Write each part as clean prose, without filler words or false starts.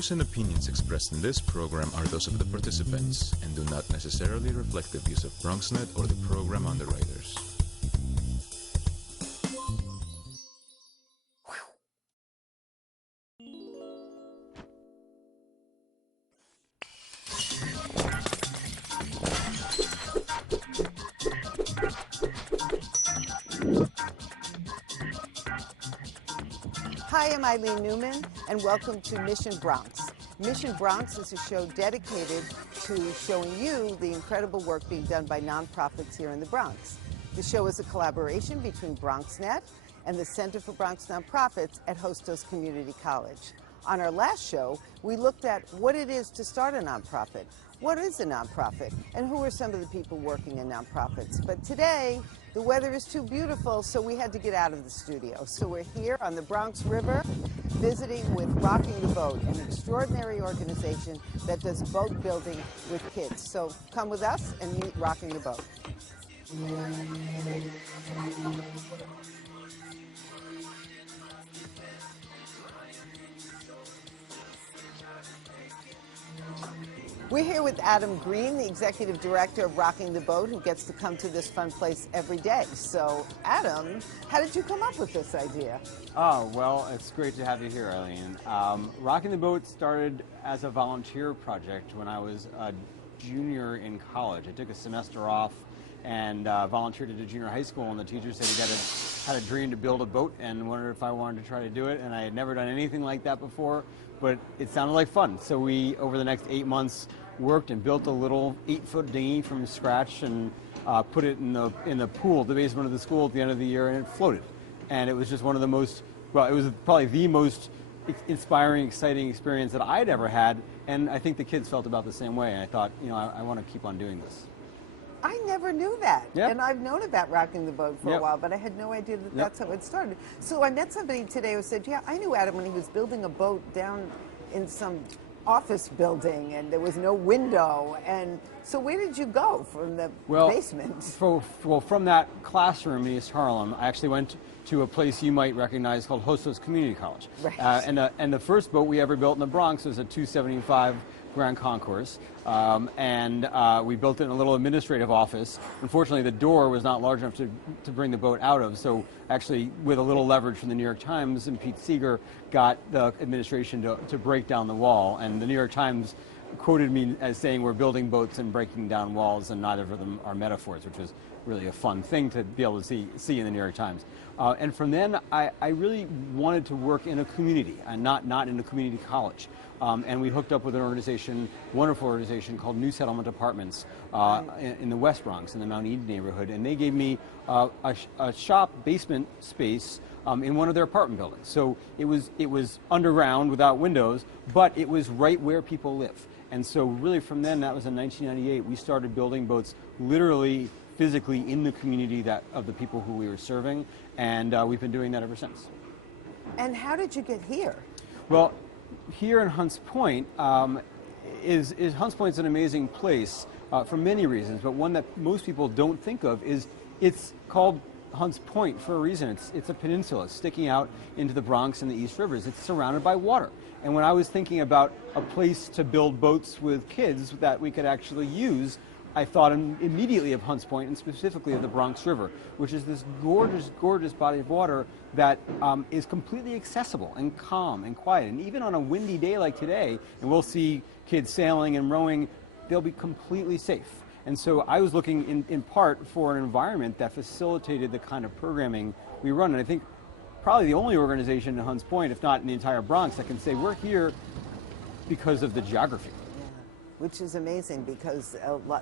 views and opinions expressed in this program are those of the participants and do not necessarily reflect the views of BronxNet or the program underwriters. Hi, I'm Eileen Newman, and welcome to Mission Bronx. Mission Bronx is a show dedicated to showing you the incredible work being done by nonprofits here in the Bronx. The show is a collaboration between BronxNet and the Center for Bronx Nonprofits at Hostos Community College. On our last show, we looked at what it is to start a nonprofit. What is a nonprofit, and who are some of the people working in nonprofits? But today, the weather is too beautiful, so we had to get out of the studio. So we're here on the Bronx River, visiting with Rocking the Boat, an extraordinary organization that does boat building with kids. So come with us and meet Rocking the Boat. We're here with Adam Green, the executive director of Rocking the Boat, who gets to come to this fun place every day. So, Adam, how did you come up with this idea? Oh, well, it's great to have you here, Eileen. Rocking the Boat started as a volunteer project when I was a junior in college. I took a semester off and volunteered at a junior high school, and the teacher said he had a dream to build a boat and wondered if I wanted to try to do it, and I had never done anything like that before, but it sounded like fun. So we, over the next 8 months, worked and built a little 8-foot dinghy from scratch and put it in the pool at the basement of the school at the end of the year, and it floated. And it was just one of the most, well, it was probably the most inspiring, exciting experience that I'd ever had, and I think the kids felt about the same way. And I thought, you know, I want to keep on doing this. I never knew that. Yep. And I've known about Rocking the Boat for a while, but I had no idea that that's how it started. So I met somebody today who said, yeah, I knew Adam when he was building a boat down in some office building, and there was no window. And so where did you go from the basement? From that classroom in East Harlem, I actually went to a place you might recognize called Hostos Community College. Right. And the first boat we ever built in the Bronx was a 275 Grand Concourse, and we built it in a little administrative office. Unfortunately, the door was not large enough to bring the boat out of, so actually, with a little leverage from the New York Times, and Pete Seeger got the administration to break down the wall, and the New York Times quoted me as saying we're building boats and breaking down walls, and neither of them are metaphors, which was really a fun thing to be able to see in the New York Times. And from then, I really wanted to work in a community, and not in a community college. And we hooked up with an organization, wonderful organization called New Settlement Apartments in the West Bronx, in the Mount Eden neighborhood, and they gave me a shop basement space in one of their apartment buildings. So it was underground without windows, but it was right where people live. And so really from then, that was in 1998, we started building boats literally, physically in the community of the people who we were serving, and we've been doing that ever since. And how did you get here? Well, here in Hunts Point, Hunts Point's an amazing place for many reasons, but one that most people don't think of is it's called Hunts Point for a reason. It's a peninsula sticking out into the Bronx and the East Rivers. It's surrounded by water. And when I was thinking about a place to build boats with kids that we could actually use, I thought immediately of Hunts Point, and specifically of the Bronx River, which is this gorgeous, gorgeous body of water that is completely accessible and calm and quiet. And even on a windy day like today, and we'll see kids sailing and rowing, they'll be completely safe. And so I was looking in part for an environment that facilitated the kind of programming we run. And I think probably the only organization in Hunts Point, if not in the entire Bronx, that can say we're here because of the geography. Which is amazing because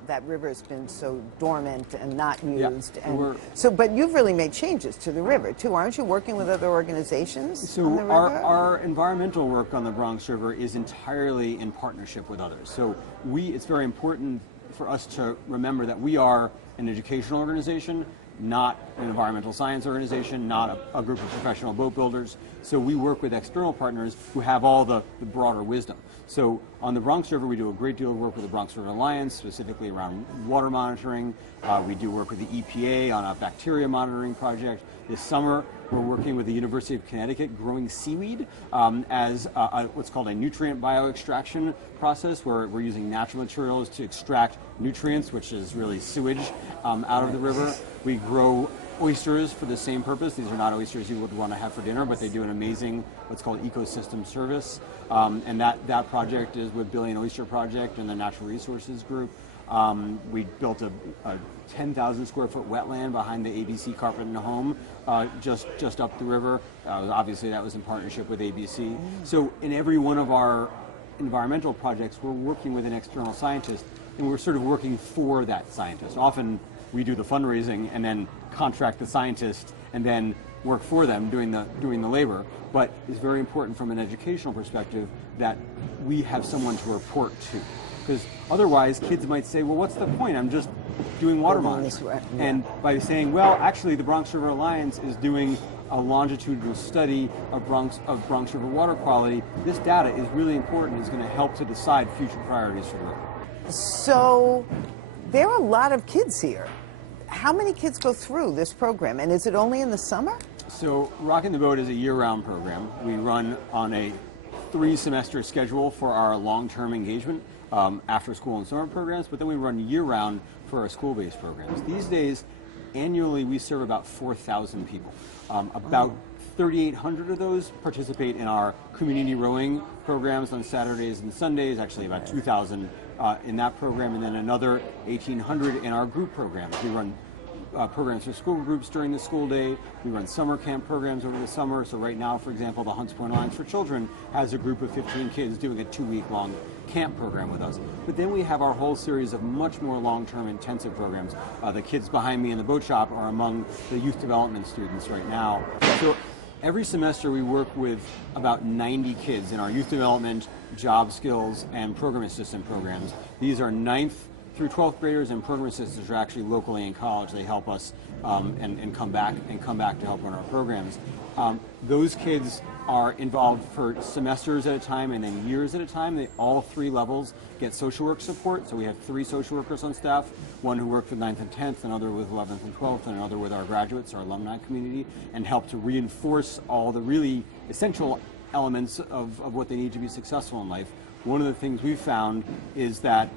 that river has been so dormant and not used. Yeah, and but you've really made changes to the river too, aren't you? Working with other organizations on the river? Our environmental work on the Bronx River is entirely in partnership with others. So it's very important for us to remember that we are an educational organization, not an environmental science organization, not a group of professional boat builders. So we work with external partners who have all the broader wisdom. So on the Bronx River, we do a great deal of work with the Bronx River Alliance, specifically around water monitoring. We do work with the EPA on a bacteria monitoring project. This summer, we're working with the University of Connecticut growing seaweed as what's called a nutrient bioextraction process, where we're using natural materials to extract nutrients, which is really sewage, out of the river. We grow oysters for the same purpose. These are not oysters you would want to have for dinner, but they do an amazing what's called ecosystem service. And that project is with Billion Oyster Project and the Natural Resources Group. We built a 10,000 square foot wetland behind the ABC Carpet and Home, just up the river. Obviously that was in partnership with ABC. So in every one of our environmental projects, we're working with an external scientist, and we're sort of working for that scientist. Often we do the fundraising and then contract the scientist and then work for them doing the labor. But it's very important from an educational perspective that we have someone to report to. Because otherwise kids might say, well, what's the point? I'm just doing water monitoring. And by saying, well, actually the Bronx River Alliance is doing a longitudinal study of Bronx River water quality, this data is really important. It's going to help to decide future priorities for the river. So there are a lot of kids here. How many kids go through this program, and is it only in the summer? So Rockin' the Boat is a year-round program. We run on a 3-semester schedule for our long-term engagement, after school and summer programs, but then we run year-round for our school-based programs. These days, annually, we serve about 4,000 people. About 3,800 of those participate in our community rowing programs on Saturdays and Sundays, actually about 2,000 in that program, and then another 1,800 in our group programs. We run programs for school groups during the school day. We run summer camp programs over the summer. So right now, for example, the Hunts Point Alliance for Children has a group of 15 kids doing a 2-week-long camp program with us. But then we have our whole series of much more long-term intensive programs. The kids behind me in the boat shop are among the youth development students right now. So every semester we work with about 90 kids in our youth development, job skills, and program assistant programs. These are 9th through 12th graders, and program assistants are actually locally in college. They help us and come back to help run our programs. Those kids are involved for semesters at a time and then years at a time. All 3 levels get social work support. So we have 3 social workers on staff, one who works with 9th and 10th, another with 11th and 12th, and another with our graduates, our alumni community, and help to reinforce all the really essential elements of what they need to be successful in life. One of the things we've found is that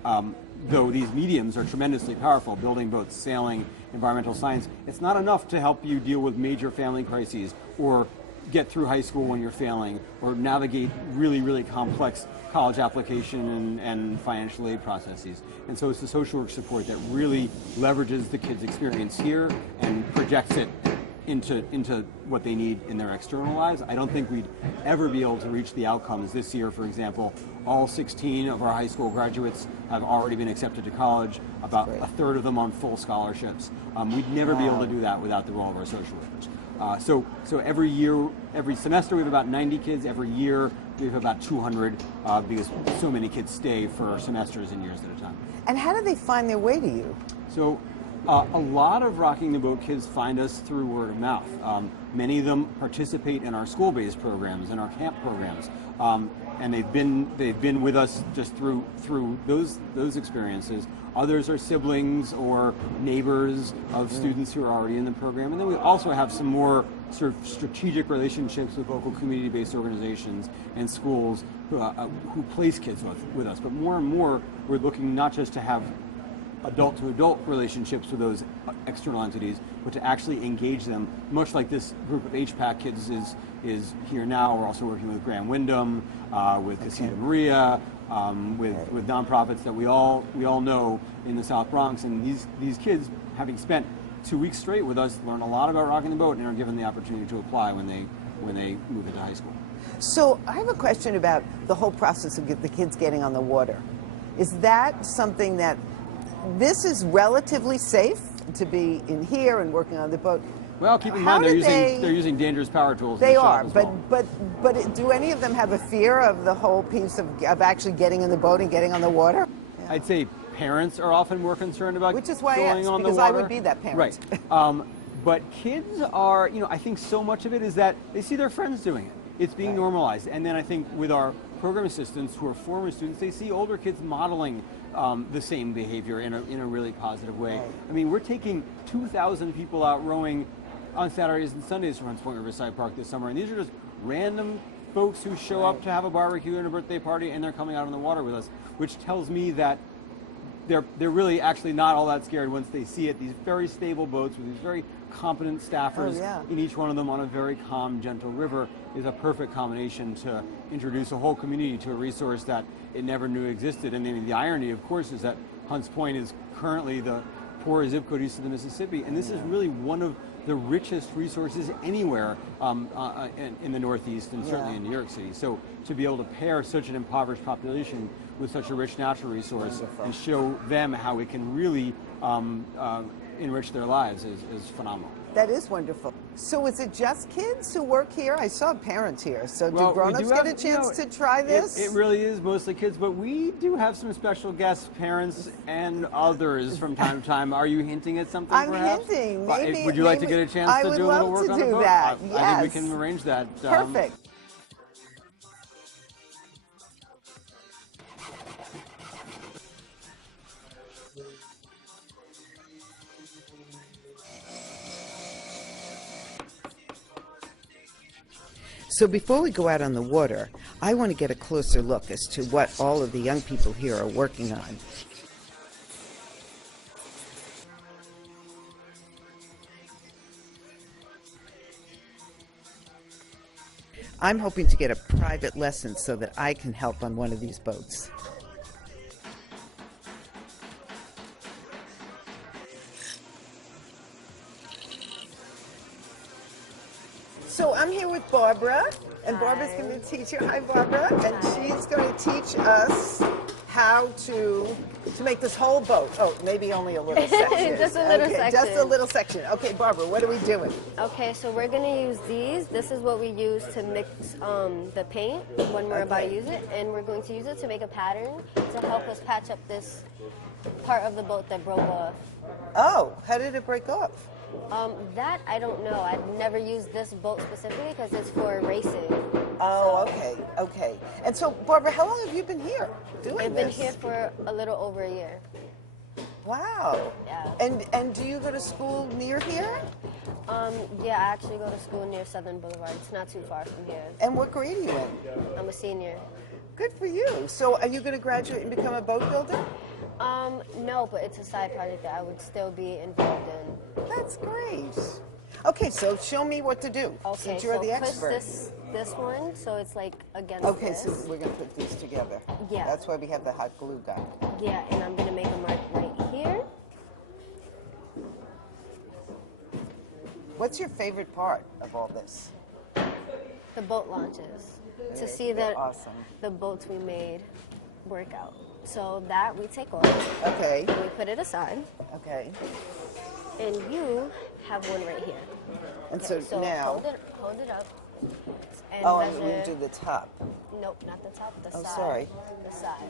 though these mediums are tremendously powerful, building boats, sailing, environmental science, it's not enough to help you deal with major family crises or get through high school when you're failing or navigate really, really complex college application and financial aid processes. And so it's the social work support that really leverages the kids' experience here and projects it into what they need in their external lives. I don't think we'd ever be able to reach the outcomes this year. For example, all 16 of our high school graduates have already been accepted to college, about a third of them on full scholarships. We'd never be able to do that without the role of our social workers. So every year, every semester we have about 90 kids. Every year we have about 200 because so many kids stay for semesters and years at a time. And how do they find their way to you? So a lot of Rocking the Boat kids find us through word of mouth. Many of them participate in our school-based programs and our camp programs, and they've been with us just through those experiences. Others are siblings or neighbors of students who are already in the program, and then we also have some more sort of strategic relationships with local community-based organizations and schools who place kids with us. But more and more, we're looking not just to have adult-to-adult relationships with those external entities, but to actually engage them, much like this group of HPAC kids is here now. We're also working with Graham Wyndham, with Casita Maria, with nonprofits that we all know in the South Bronx. And these kids, having spent 2 weeks straight with us, learn a lot about Rocking the Boat and are given the opportunity to apply when they move into high school. So I have a question about the whole process of the kids getting on the water. Is that something that this is relatively safe to be in here and working on the boat? Well, keep in mind they're using dangerous power tools. They are, but do any of them have a fear of the whole piece of actually getting in the boat and getting on the water? Yeah. I'd say parents are often more concerned about which is why going on the water. Because I would be that parent. Right. But kids are, I think so much of it is that they see their friends doing it. It's being normalized. And then I think with our program assistants who are former students, they see older kids modeling the same behavior in a really positive way. Right. I mean, we're taking 2,000 people out rowing on Saturdays and Sundays from Hunts Point Riverside Park this summer. And these are just random folks who show up to have a barbecue and a birthday party, and they're coming out on the water with us, which tells me that they're really actually not all that scared once they see it. These very stable boats with these very competent staffers in each one of them on a very calm, gentle river is a perfect combination to introduce a whole community to a resource that it never knew existed. And then the irony, of course, is that Hunts Point is currently the poorest zip code east of the Mississippi, and this is really one of the richest resources anywhere in the Northeast and certainly in New York City. So to be able to pair such an impoverished population with such a rich natural resource and show them how it can really enrich their lives is phenomenal. That is wonderful. So is it just kids who work here? I saw parents here. So do grown-ups get a chance to try this? It really is mostly kids, but we do have some special guests, parents and others from time to time. Are you hinting at something, perhaps? I'm hinting. Maybe, would you like to get a chance to do a little work on the boat? I would love to do that, yes. I think we can arrange that. Perfect. So before we go out on the water, I want to get a closer look as to what all of the young people here are working on. I'm hoping to get a private lesson so that I can help on one of these boats. So I'm here with Barbara, and Barbara's going to teach you. Hi, Barbara. And she's going to teach us how to make this whole boat. Oh, maybe only a little section. Just a little section. Just a little section. Okay, Barbara, what are we doing? Okay, so we're going to use these. This is what we use to mix the paint when we're about to use it. And we're going to use it to make a pattern to help us patch up this part of the boat that broke off. Oh, how did it break off? That I don't know. I've never used this boat specifically because it's for racing. Oh, okay, okay. And so, Barbara, how long have you been here doing this? I've been here for a little over a year. Wow. Yeah. And do you go to school near here? Yeah, I actually go to school near Southern Boulevard. It's not too far from here. And what grade are you in? I'm a senior. Good for you. So are you going to graduate and become a boat builder? No, but it's a side project that I would still be involved in. That's great. Okay, so show me what to do, since you're the expert. Push this one, so it's like against Okay, this. so we're going to put these together. Yeah. That's why we have the hot glue gun. Yeah, and I'm going to make a mark right here. What's your favorite part of all this? The boat launches. To see that awesome. The boats we made work out. So that we take off. Okay. And we put it aside. Okay. And you have one right here. And okay, so now... Hold it up. And and we do the top. Nope, not the top, the side. Oh, sorry. The side.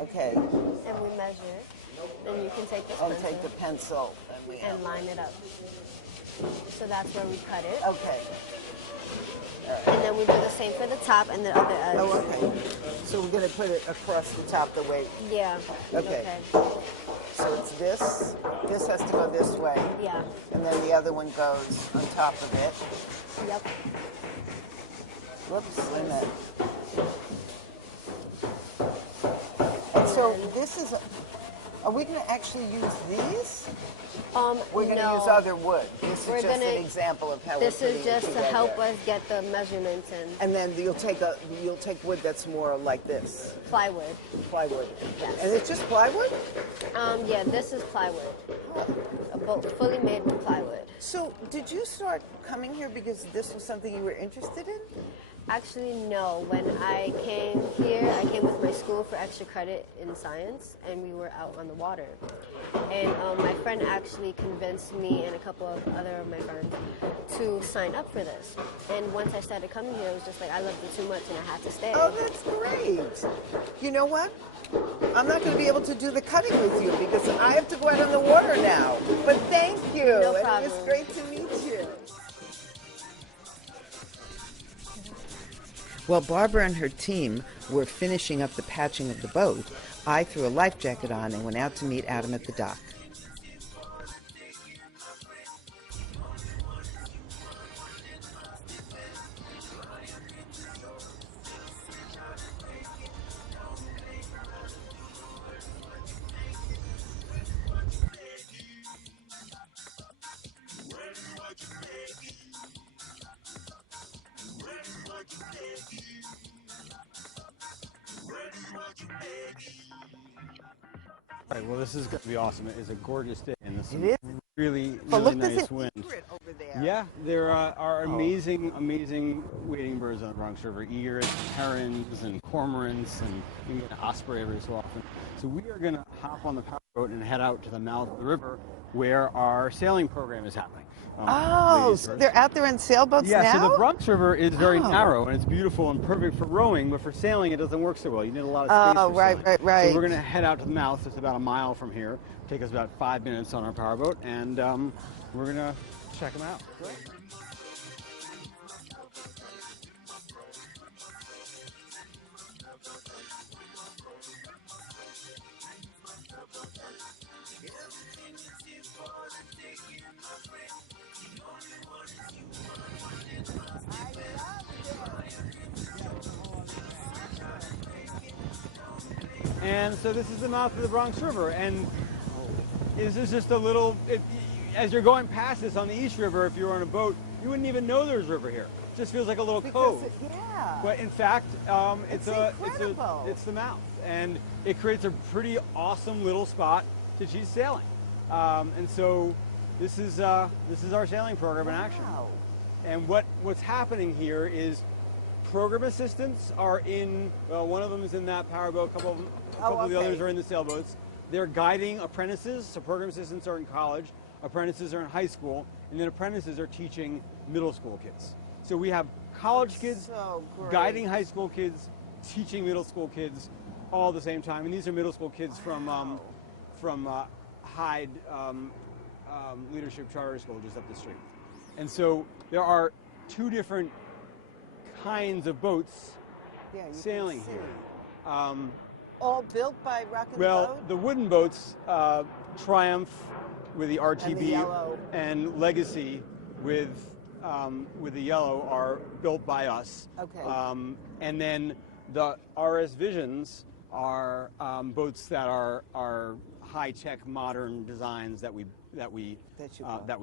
Okay. And we measure. And you can take this and take the pencil. And line it up. So that's where we cut it. Okay. Right. And then we do the same for the top and the other edge. Oh, okay. So we're going to put it across the top the way. Yeah. Okay. So it's this. This has to go this way. Yeah. And then the other one goes on top of it. Yep. Whoops, wait a minute. And so this is, are we going to actually use these? We're going to use other wood. This is just an example of how this is just to help us get the measurements in. And then you'll take wood that's more like this. Plywood. Plywood. Yes. And it's just plywood? Yeah, this is plywood. A boat fully made with plywood. So did you start coming here because this was something you were interested in? Actually, no. When I came here, I came with my school for extra credit in science, and we were out on the water. And my friend actually convinced me and a couple of other of my friends to sign up for this. And once I started coming here, it was just like, I loved it too much and I had to stay. Oh, that's great. You know what? I'm not going to be able to do the cutting with you because I have to go out on the water now. But thank you. No problem. And it's great to meet you. While Barbara and her team were finishing up the patching of the boat, I threw a life jacket on and went out to meet Adam at the dock. Right, well, this is going to be awesome. It is a gorgeous day, and this It is. really, But really look, there's nice an wind. egret over there. Yeah, there are amazing, amazing wading birds on the Bronx River. Egrets, herons, and cormorants, and you can get osprey every so often. So we are going to hop on the powerboat and head out to the mouth of the river where our sailing program is happening. Oh, so they're out there on sailboats now? Yeah, so the Bronx River is very narrow, and it's beautiful and perfect for rowing, but for sailing it doesn't work so well. You need a lot of space for sailing. Right. So we're going to head out to the mouth. It's about a mile from here. Take us about 5 minutes on our powerboat, and we're going to check them out. Great. And so this is the mouth of the Bronx River, and this is just a little, as you're going past this on the East River, if you were on a boat, you wouldn't even know there's river here. It just feels like a little cove. Yeah. But in fact, it's the mouth, and it creates a pretty awesome little spot to teach sailing. And so this is our sailing program in action. Wow. And what's happening here is program assistants are in, well, one of them is in that powerboat, a couple of the others are in the sailboats. They're guiding apprentices, so program assistants are in college, apprentices are in high school, and then apprentices are teaching middle school kids. So we have college kids guiding high school kids, teaching middle school kids all at the same time. And these are middle school kids from Hyde Leadership Charter School just up the street. And so there are two different kinds of boats sailing here. All built by Rock and Well, Boat? the wooden boats, Triumph with the RTB and Legacy with the yellow are built by us. Okay. And then the RS Visions are boats that are high-tech, modern designs that we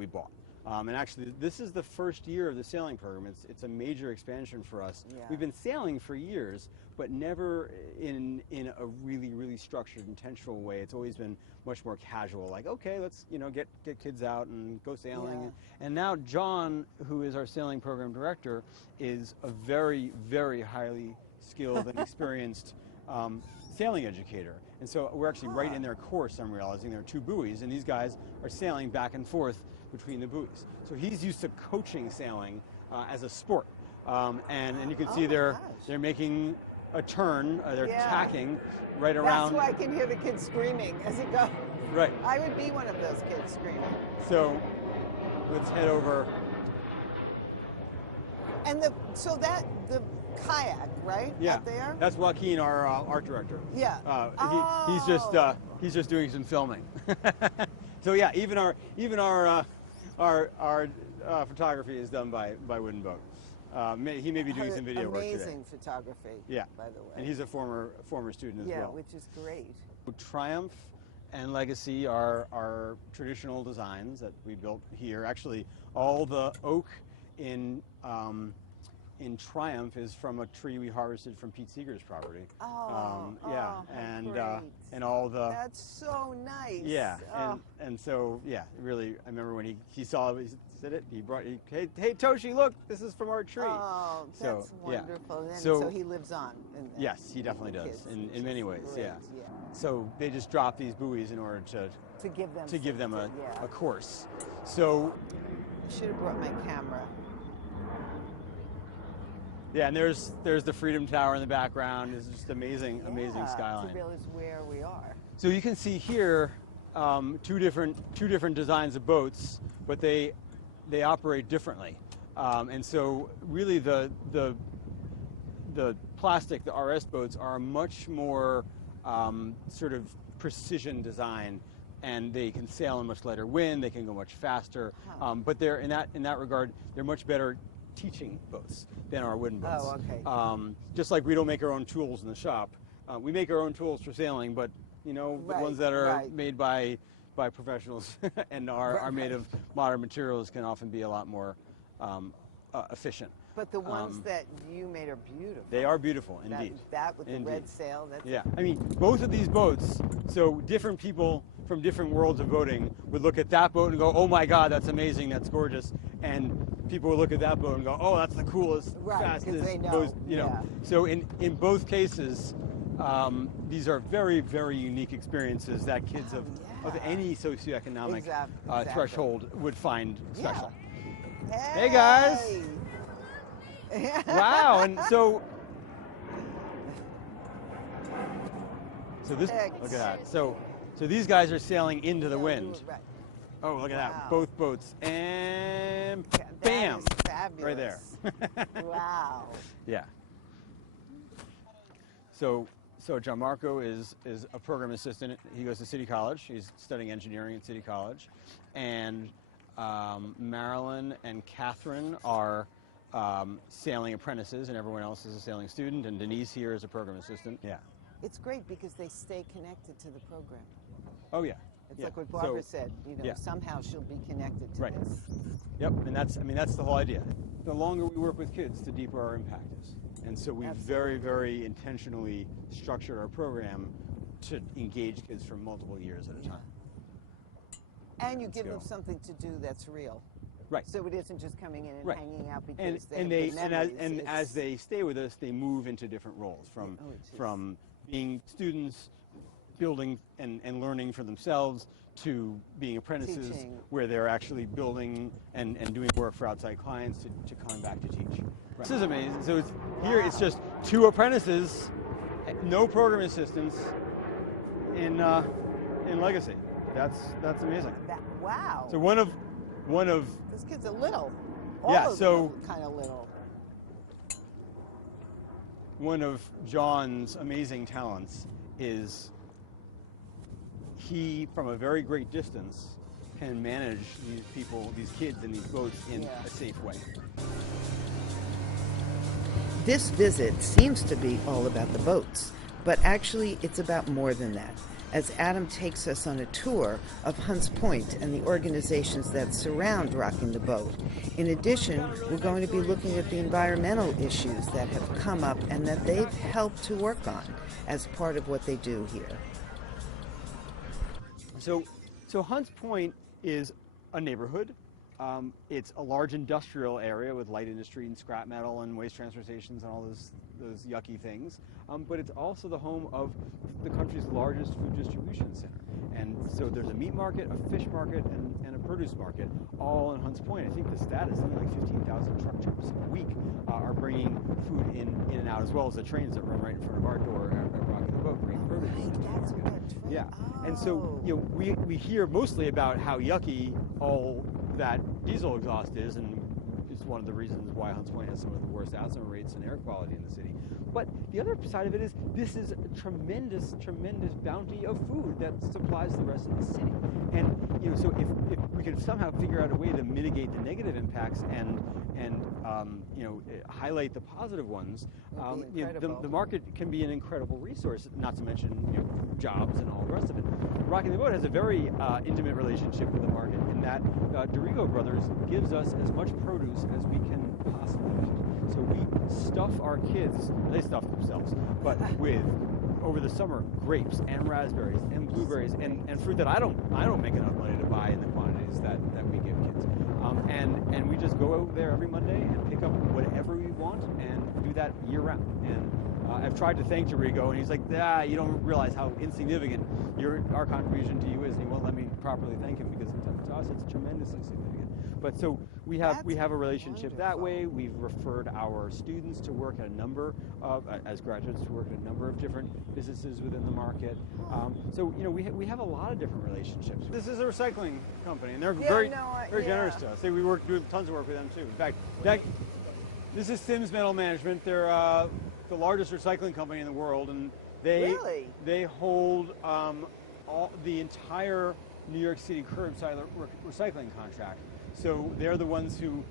bought. And actually, this is the first year of the sailing program. It's a major expansion for us. Yeah. We've been sailing for years, but never in a really, really structured, intentional way. It's always been much more casual, like, okay, let's get kids out and go sailing. Yeah. And now John, who is our sailing program director, is a very, very highly skilled and experienced sailing educator. And so we're actually right in their course, I'm realizing. There are two buoys, and these guys are sailing back and forth between the buoys. So he's used to coaching sailing as a sport. And you can see they're making a turn, they're tacking right around. That's why I can hear the kids screaming as it goes. Right. I would be one of those kids screaming. So let's head over. And the kayak, right? Yeah, Out there? that's Joaquin, our art director. Yeah. He's just doing some filming. So yeah, even our photography is done by Wooden Boat. He may be doing some video work today. Amazing photography. Yeah. By the way. And he's a former student as well. Yeah, which is great. Triumph and Legacy are traditional designs that we built here. Actually, all the oak in Triumph is from a tree we harvested from Pete Seeger's property. And all the. That's so nice. Yeah, and so really, I remember when he saw it, he said it. Hey Toshi, look, this is from our tree. Oh, that's wonderful. Yeah. And so he lives on. Yes, he definitely does in many ways. Great. Yeah. So they just drop these buoys in order to give them a course. So. I should have brought my camera. Yeah, and there's the Freedom Tower in the background. It's just amazing skyline. To realize where we are. So you can see here two different designs of boats, but they operate differently. And so really the plastic, the RS boats, are much more sort of precision design, and they can sail in much lighter wind. They can go much faster. But they're in that regard, they're much better teaching boats than our wooden boats. Oh, okay. Just like we don't make our own tools in the shop. We make our own tools for sailing, but the ones that are made by professionals and are made of modern materials can often be a lot more efficient. But the ones that you made are beautiful. They are beautiful, indeed. That with the Indeed. red sail. That's Yeah, I mean, both of these boats, so different people from different worlds of boating would look at that boat and go, oh my God, that's amazing, that's gorgeous. And people would look at that boat and go, oh, that's the coolest, fastest they know. boat, you know. So in both cases, these are very, very unique experiences that kids of any socioeconomic threshold would find special. Hey guys! Wow, and so this, look at that. So these guys are sailing into the wind. Right. Oh, look at that. Both boats. And bam! Right there. Wow. Yeah. So Gianmarco is a program assistant. He goes to City College. He's studying engineering at City College. And Marilyn and Catherine are sailing apprentices, and everyone else is a sailing student, and Denise here is a program assistant. Yeah. It's great because they stay connected to the program. Oh, yeah. It's like what Barbara said, you know, somehow she'll be connected to this. Yep, and that's the whole idea. The longer we work with kids, the deeper our impact is. And so we've very, very intentionally structured our program to engage kids for multiple years at a time. And you give them something to do that's real. Right. So it isn't just coming in and hanging out because as they stay with us, they move into different roles from being students, building and learning for themselves, to being apprentices, where they're actually building and doing work for outside clients to come back to teach. Right. This is amazing. So here it's just 2 apprentices, no program assistants in Legacy. That's amazing. Wow. So one of this kid's a little. Kind of little. One of John's amazing talents is he, from a very great distance, can manage these kids in these boats in a safe way. This visit seems to be all about the boats, but actually it's about more than that, as Adam takes us on a tour of Hunts Point and the organizations that surround Rocking the Boat. In addition, we're going to be looking at the environmental issues that have come up and that they've helped to work on as part of what they do here. So Hunts Point is a neighborhood. It's a large industrial area with light industry and scrap metal and waste transfer stations and all those yucky things. But it's also the home of the country's largest food distribution center. And so there's a meat market, a fish market, and a produce market, all in Hunts Point. I think the stat is something like 15,000 truck trips a week are bringing food in and out, as well as the trains that run right in front of our door at Rocking the Boat, bringing produce into the market. Yeah, and so we hear mostly about how yucky all that diesel exhaust is, and it's one of the reasons why Hunts Point has some of the worst asthma rates and air quality in the city. But the other side of it is this is a tremendous, tremendous bounty of food that supplies the rest of the city. And so if we could somehow figure out a way to mitigate the negative impacts and highlight the positive ones, the market can be an incredible resource. Not to mention jobs and all the rest of it. Rocking the Boat has a very intimate relationship with the market in that Dorigo Brothers gives us as much produce as we can possibly eat. So we stuff our kids, they stuff themselves, but with, over the summer, grapes and raspberries and blueberries and fruit that I don't make enough money to buy in the quantities that we give kids. And we just go out there every Monday and pick up whatever we want and do that year round. And I've tried to thank Dorigo, and he's like, you don't realize how insignificant our contribution to you is, and he won't let me properly thank him because to us it's tremendously significant. But so we have a relationship that way. We've referred our students to work at a number of, as graduates, to work at a number of different businesses within the market. So we have a lot of different relationships. This is a recycling company, and they're very generous to us. We do tons of work with them too. In fact, this is Sims Metal Management. They're the largest recycling company in the world, and they hold the entire New York City curbside recycling contract. So they're the ones who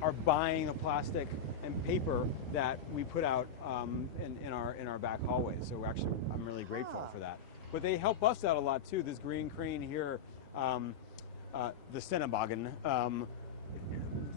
are buying the plastic and paper that we put out in our back hallway. So actually, I'm really grateful for that. But they help us out a lot too. This green crane here, the Stennebagen,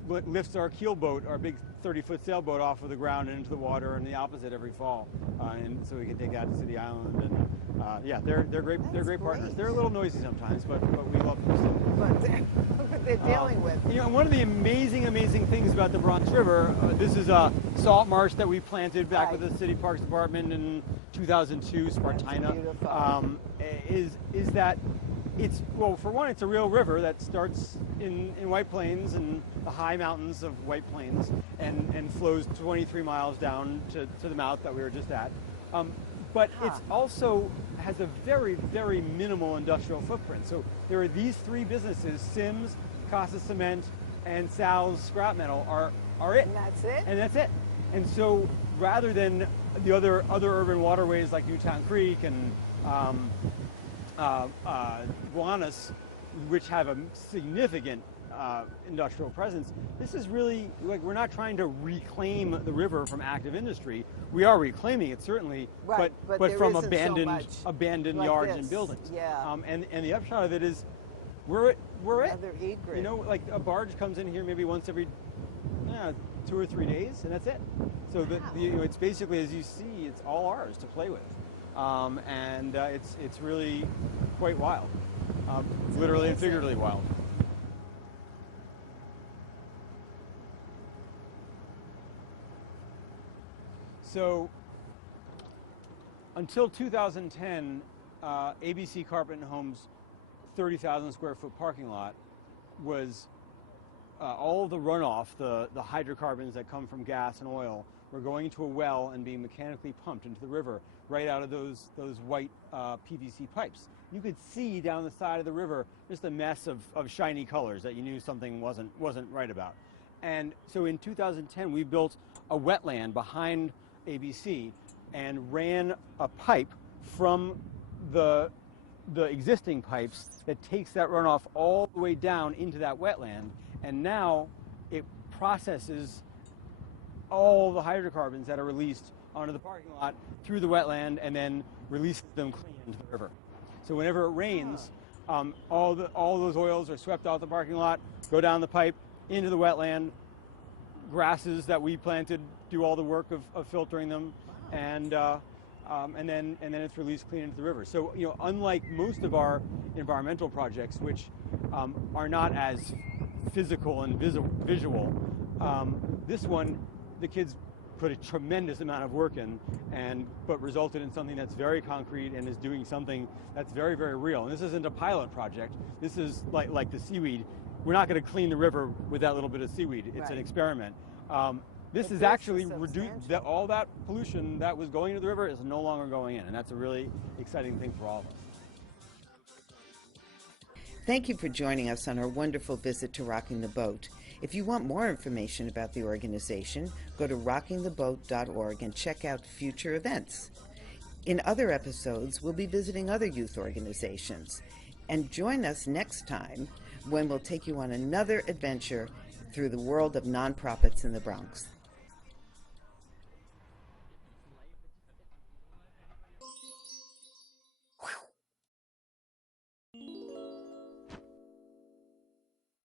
lifts our keel boat, our big 30-foot sailboat, off of the ground and into the water, and the opposite every fall, and so we can take it out to City Island. And yeah, they're great. They're great partners. They're a little noisy sometimes, but we love them. But they're dealing with. You know, one of the amazing things about the Bronx River, this is a salt marsh that we planted back with the City Parks Department in 2002, Spartina. Is that it's, well, for one, it's a real river that starts in White Plains and the high mountains of White Plains and flows 23 miles down to the mouth that we were just at. But it's also has a very minimal industrial footprint. So there are these three businesses: Sims, Casa Cement, and Sal's Scrap Metal are it. And that's it? And that's it. And so rather than the other urban waterways like Newtown Creek and Guanas, which have a significant industrial presence, this is really, like, we're not trying to reclaim the river from active industry. We are reclaiming it, certainly, right, but from abandoned like yards this. and buildings. Yeah. And the upshot of it is we're Another egret. You know, like a barge comes in here maybe once every 2 or 3 days, and that's it. So you know, it's basically, as you see, it's all ours to play with. And it's really quite wild, literally and figuratively wild. So until 2010, ABC Carpet and Home's 30,000 square foot parking lot was all of the runoff, the hydrocarbons that come from gas and oil, were going into a well and being mechanically pumped into the river right out of those white PVC pipes. You could see down the side of the river just a mess of shiny colors that you knew something wasn't right about. And so in 2010, we built a wetland behind ABC and ran a pipe from the existing pipes that takes that runoff all the way down into that wetland, and now it processes all the hydrocarbons that are released onto the parking lot through the wetland and then releases them clean into the river. So whenever it rains, all those oils are swept out the parking lot, go down the pipe into the wetland. Grasses that we planted do all the work of filtering them, and then it's released clean into the river. So, you know, unlike most of our environmental projects, which are not as physical and visual, this one, the kids put a tremendous amount of work in, but resulted in something that's very concrete and is doing something that's very real. And this isn't a pilot project. This is like the seaweed. We're not going to clean the river with that little bit of seaweed. It's an experiment. This is actually reduced. All that pollution that was going into the river is no longer going in, and that's a really exciting thing for all of us. Thank you for joining us on our wonderful visit to Rocking the Boat. If you want more information about the organization, go to rockingtheboat.org and check out future events. In other episodes, we'll be visiting other youth organizations. And join us next time when we'll take you on another adventure through the world of nonprofits in the Bronx.